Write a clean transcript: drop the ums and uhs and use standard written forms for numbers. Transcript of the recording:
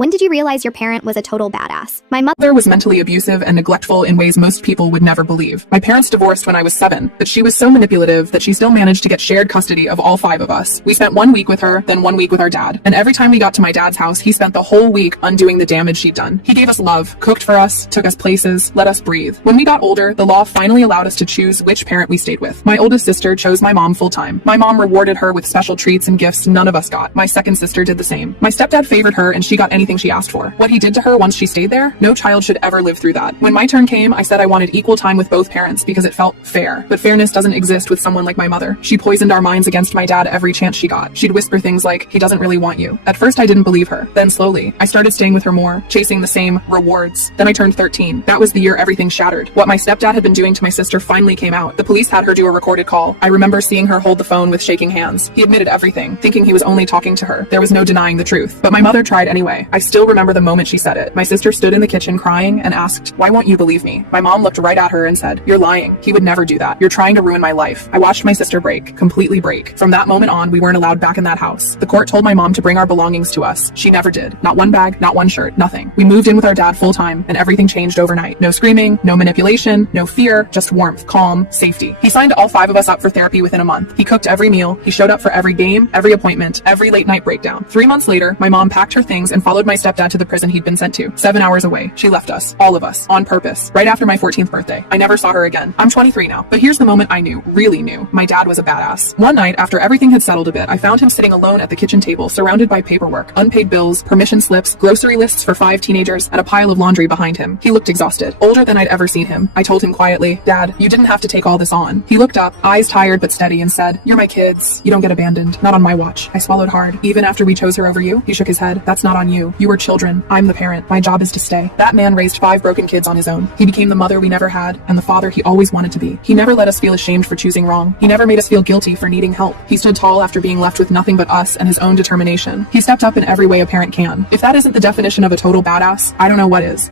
When did you realize your parent was a total badass? My mother was mentally abusive and neglectful in ways most people would never believe. My parents divorced when I was 7, but she was so manipulative that she still managed to get shared custody of all 5 of us. We spent 1 week with her, then 1 week with our dad. And every time we got to my dad's house, he spent the whole week undoing the damage she'd done. He gave us love, cooked for us, took us places, let us breathe. When we got older, the law finally allowed us to choose which parent we stayed with. My oldest sister chose my mom full-time. My mom rewarded her with special treats and gifts none of us got. My second sister did the same. My stepdad favored her and she got anything she asked for. What he did to her once she stayed there, no child should ever live through that. When my turn came, I said I wanted equal time with both parents because it felt fair. But fairness doesn't exist with someone like my mother. She poisoned our minds against my dad every chance she got. She'd whisper things like, he doesn't really want you. At first I didn't believe her. Then slowly, I started staying with her more, chasing the same rewards. Then I turned 13. That was the year everything shattered. What my stepdad had been doing to my sister finally came out. The police had her do a recorded call. I remember seeing her hold the phone with shaking hands. He admitted everything, thinking he was only talking to her. There was no denying the truth. But my mother tried anyway. I still remember the moment she said it. My sister stood in the kitchen crying and asked, why won't you believe me? My mom looked right at her and said, you're lying. He would never do that. You're trying to ruin my life. I watched my sister break, completely break. From that moment on, we weren't allowed back in that house. The court told my mom to bring our belongings to us. She never did. Not one bag, not one shirt, nothing. We moved in with our dad full time and everything changed overnight. No screaming, no manipulation, no fear, just warmth, calm, safety. He signed all 5 of us up for therapy within a month. He cooked every meal. He showed up for every game, every appointment, every late night breakdown. 3 months later, my mom packed her things and followed my stepdad to the prison he'd been sent to. 7 hours away. She left us, all of us, on purpose, right after my 14th birthday. I never saw her again. I'm 23 now, but here's the moment I knew, really knew, my dad was a badass. One night, after everything had settled a bit, I found him sitting alone at the kitchen table, surrounded by paperwork, unpaid bills, permission slips, grocery lists for 5 teenagers, and a pile of laundry behind him. He looked exhausted, older than I'd ever seen him. I told him quietly, Dad, you didn't have to take all this on. He looked up, eyes tired but steady, and said, you're my kids. You don't get abandoned. Not on my watch. I swallowed hard. Even after we chose her over you, he shook his head. That's not on you. You were children. I'm the parent. My job is to stay. That man raised 5 broken kids on his own. He became the mother we never had and the father he always wanted to be. He never let us feel ashamed for choosing wrong. He never made us feel guilty for needing help. He stood tall after being left with nothing but us and his own determination. He stepped up in every way a parent can. If that isn't the definition of a total badass, I don't know what is.